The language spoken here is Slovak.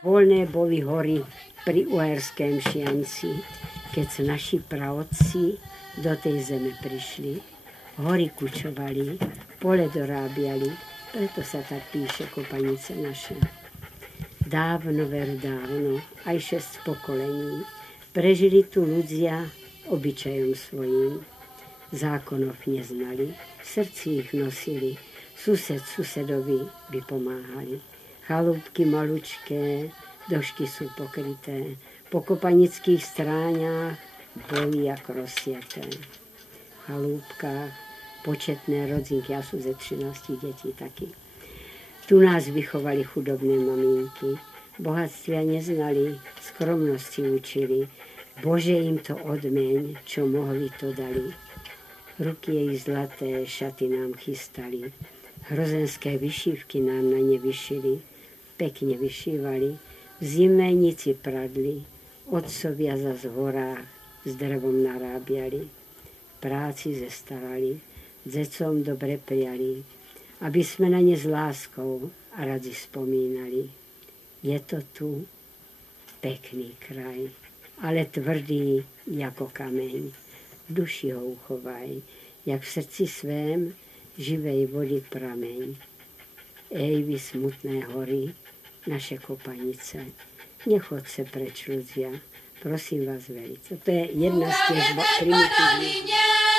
Voľné boli hory pri Uherském Šianci, keď sa naši praotci do tej zeme prišli. Hory kučovali, pole dorábiali, preto sa tak píše Kopanice naše. Dávno, veru dávno, aj 6 pokolení, prežili tu ľudia obyčajom svojím. Zákonov neznali, v srdci ich nosili, sused susedovi by pomáhali. Chalúbky malučké, došky sú pokryté, po kopanických stráňach boli ako rozsiaté. V chalúbkach početné rodzinky, a sú ze 13 detí taky. Tu nás vychovali chudobné maminky, bohatstvia neznali, skromnosti učili, Bože im to odmeň, čo mohli to dali. Ruky jej zlaté šaty nám chystali, hrozenské vyšívky nám na ne vyšili, pekne vyšívali, v zimenici pradli, otcovia zas v horách s drevom narábiali, v práci zestarali, decom dobre priali, aby sme na ne s láskou a radzi spomínali. Je to tu pekný kraj, ale tvrdý jako kameň. V duši ho uchovaj, jak v srdci svém živej vody prameň. Ej, vy smutné hory, naše kopanice, nechoď se preč ľudia, prosím vás veľmi. To je jedna z tých primitívnych.